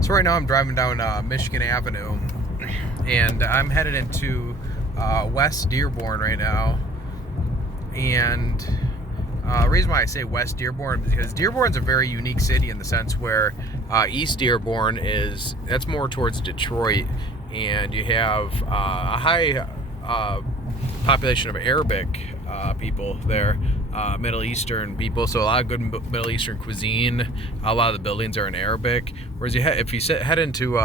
So right now I'm driving down Michigan Avenue, and I'm headed into West Dearborn right now. And the reason why I say West Dearborn is because Dearborn's a very unique city in the sense where East Dearborn that's more towards Detroit, and you have a high population of Arabic people there, Middle Eastern people. So a lot of good Middle Eastern cuisine. A lot of the buildings are in Arabic. Whereas if you head into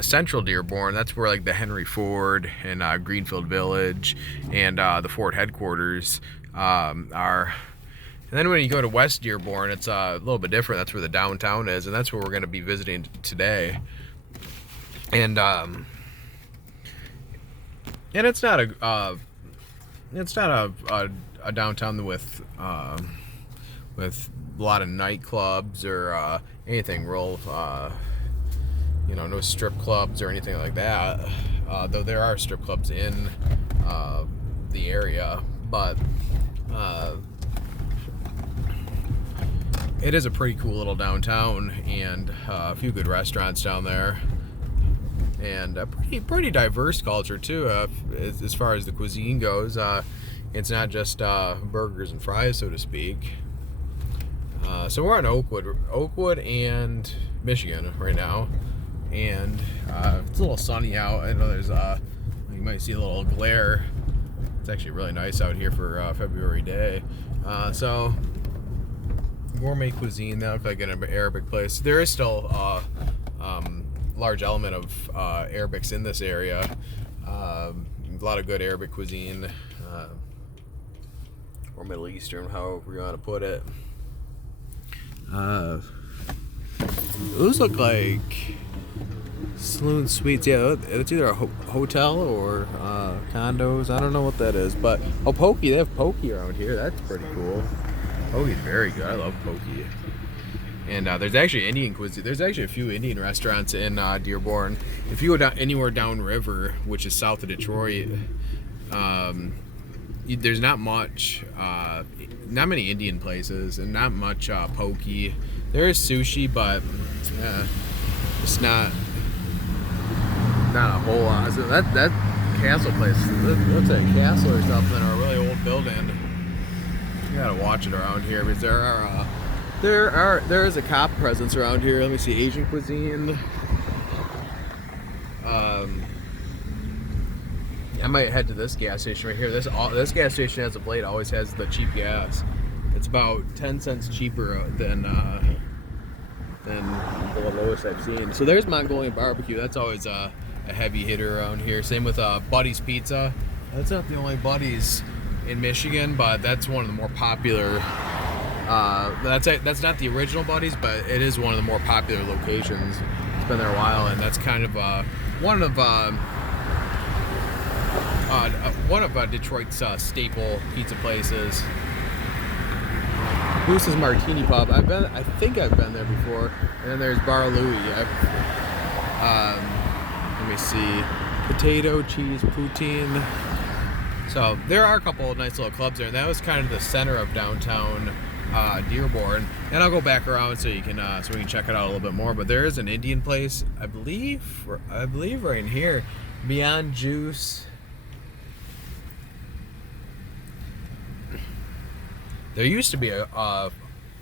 Central Dearborn, that's where like the Henry Ford and Greenfield Village and the Ford headquarters are. And then when you go to West Dearborn, it's a little bit different. That's where the downtown is, and that's where we're going to be visiting today. And it's not a downtown with a lot of nightclubs or anything real. No strip clubs or anything like that. Though there are strip clubs in the area, but it is a pretty cool little downtown, and a few good restaurants down there, and a pretty diverse culture too, as far as the cuisine goes. It's not just burgers and fries, so to speak. So we're on Oakwood and Michigan right now, and it's a little sunny out. I know there's you might see a little glare. It's actually really nice out here for February day. So gourmet cuisine, that looks like an Arabic place. There is still large element of Arabics in this area. A lot of good Arabic cuisine, or Middle Eastern, however you want to put it. Those look like saloon suites. Yeah, it's either a hotel or condos. I don't know what that is, but pokey. They have pokey around here. That's pretty cool. Pokey's very good. I love pokey. And there's actually Indian cuisine. There's actually a few Indian restaurants in Dearborn. If you go down anywhere downriver, which is south of Detroit, there's not much, not many Indian places, and not much pokey. There is sushi, but it's not a whole lot. So that castle place, looks like a castle or something, or a really old building. You gotta watch it around here, because there is a cop presence around here. Let me see, Asian cuisine. I might head to this gas station right here. This gas station as of late always has the cheap gas. It's about 10 cents cheaper than the lowest I've seen. So there's Mongolian barbecue. That's always a heavy hitter around here. Same with Buddy's Pizza. That's not the only Buddy's in Michigan, but that's one of the more popular. That's not the original Buddy's, but it is one of the more popular locations. It's been there a while, and that's kind of one of Detroit's staple pizza places. Goose's Martini Pub. I think I've been there before. And then there's Bar Louie. Let me see. Potato, cheese, poutine. So there are a couple of nice little clubs there. And that was kind of the center of downtown Dearborn. And I'll go back around so we can check it out a little bit more. But there is an Indian place, I believe right in here, Beyond Juice. There used to be a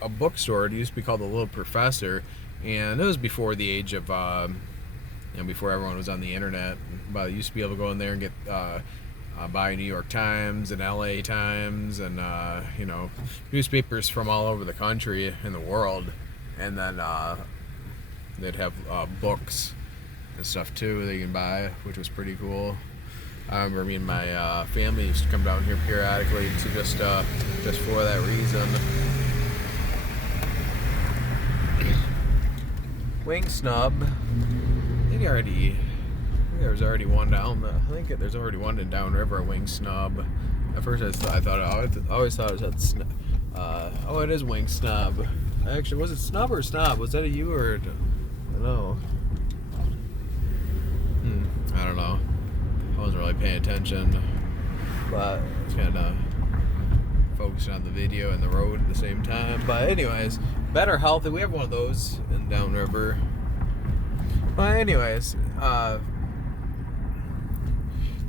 bookstore. It used to be called the Little Professor, and it was before the age of, before everyone was on the internet. But I used to be able to go in there and get buy New York Times and LA Times and newspapers from all over the country and the world, and then they'd have books and stuff too that you can buy, which was pretty cool. I remember me and my family used to come down here periodically to just for that reason. Wing Snub. I think there's already one down. I think there's already one in Downriver, Wing Snub. At first I always thought it was it is Wing Snub. Actually, was it Snub or Snob? Was that a U or I don't know. I don't know. I wasn't really paying attention, but I was kind of focusing on the video and the road at the same time. But anyways, better health. We have one of those in Downriver. But anyways,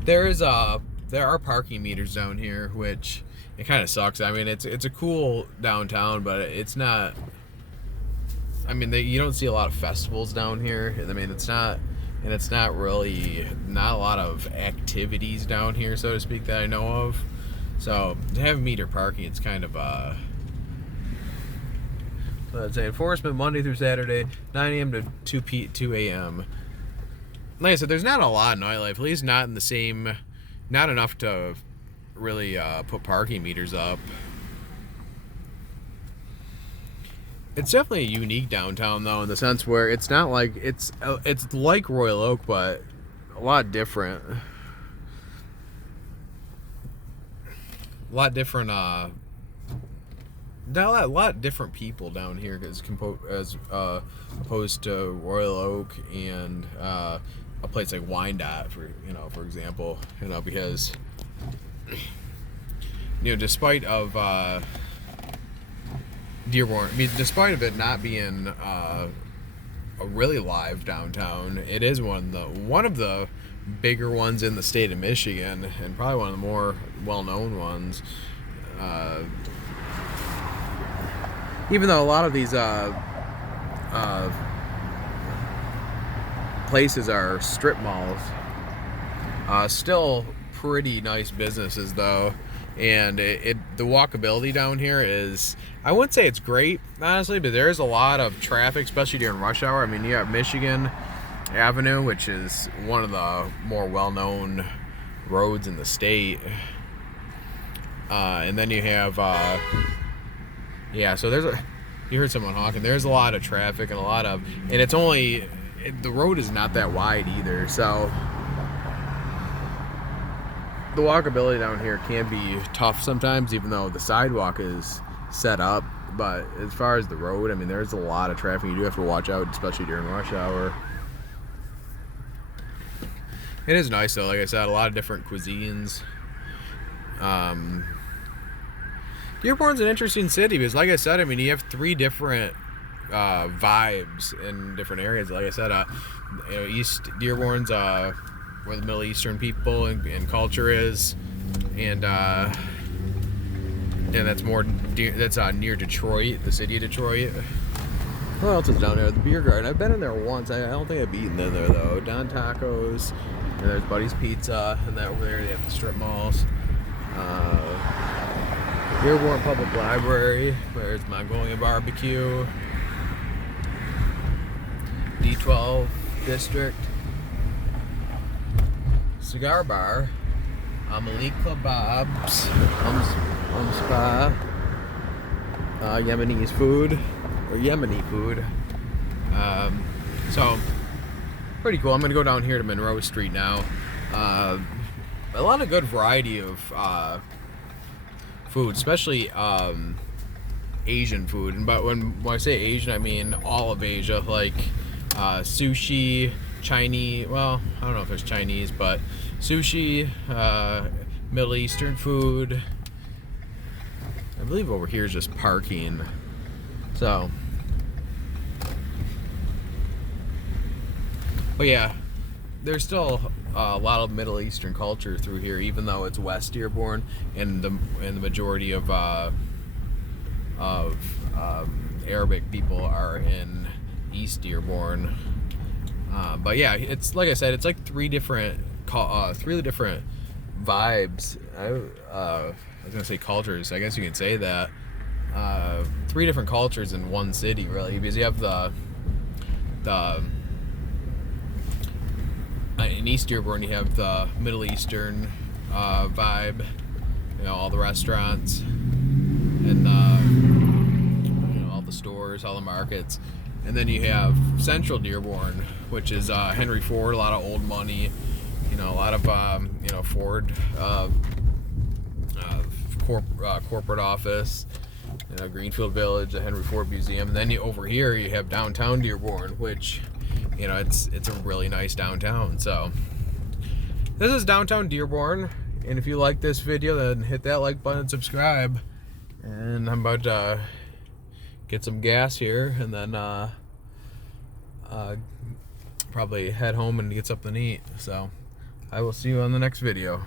there are parking meters down here, which it kind of sucks. I mean, it's a cool downtown, but it's not. I mean, you don't see a lot of festivals down here. I mean, it's not really not a lot of activities down here, so to speak, that I know of. So to have meter parking, it's kind of so I'd say enforcement Monday through Saturday, 9 a.m. to 2 a.m. Like I said, there's not a lot of nightlife, at least not in the same, not enough to really put parking meters up. It's definitely a unique downtown, though, in the sense where it's not like it's like Royal Oak, but a lot different. A lot different. Not a lot different people down here as opposed to Royal Oak and a place like Wyandotte, for example, because despite of Dearborn, I mean, despite of it not being a really live downtown, it is one of the bigger ones in the state of Michigan, and probably one of the more well-known ones. Even though a lot of these places are strip malls, still pretty nice businesses though, and the walkability down here is, I wouldn't say it's great honestly, but there's a lot of traffic, especially during rush hour. I mean, you have Michigan Avenue, which is one of the more well-known roads in the state, and then you have so you heard someone honking. There's a lot of traffic and the road is not that wide either, so the walkability down here can be tough sometimes, even though the sidewalk is set up. But as far as the road, I mean, there's a lot of traffic. You do have to watch out, especially during rush hour. It is nice though, like I said, a lot of different cuisines. Dearborn's an interesting city because, like I said, I mean, you have three different vibes in different areas. Like I said, East Dearborn's where the Middle Eastern people and culture is, and that's near Detroit, the city of Detroit. What else is down there? The beer garden. I've been in there once. I don't think I've eaten in there though. Don Tacos, and there's Buddy's Pizza, and that over there they have the strip malls. Dearborn Public Library, there's Mongolian Barbecue, D12 District, Cigar Bar, Malik Kebabs, Spa, Yemeni food. So, pretty cool. I'm going to go down here to Monroe Street now. A lot of good variety of food, especially Asian food. But when I say Asian, I mean all of Asia, like sushi, Chinese. Well, I don't know if there's Chinese, but sushi, Middle Eastern food. I believe over here is just parking. So, but yeah, there's still a lot of Middle Eastern culture through here, even though it's West Dearborn, and the majority of Arabic people are in East Dearborn. But yeah, it's like I said, it's like three different vibes. I was gonna say cultures. I guess you can say that. Three different cultures in one city, really, because you have the in East Dearborn, you have the Middle Eastern vibe, all the restaurants and all the stores, all the markets, and then you have Central Dearborn, which is Henry Ford, a lot of old money, a lot of Ford corporate office, Greenfield Village, the Henry Ford Museum, and then over here you have downtown Dearborn, which it's a really nice downtown. So this is downtown Dearborn, and if you like this video, then hit that like button and subscribe. And I'm about to get some gas here, and then probably head home and get something to eat. So I will see you on the next video.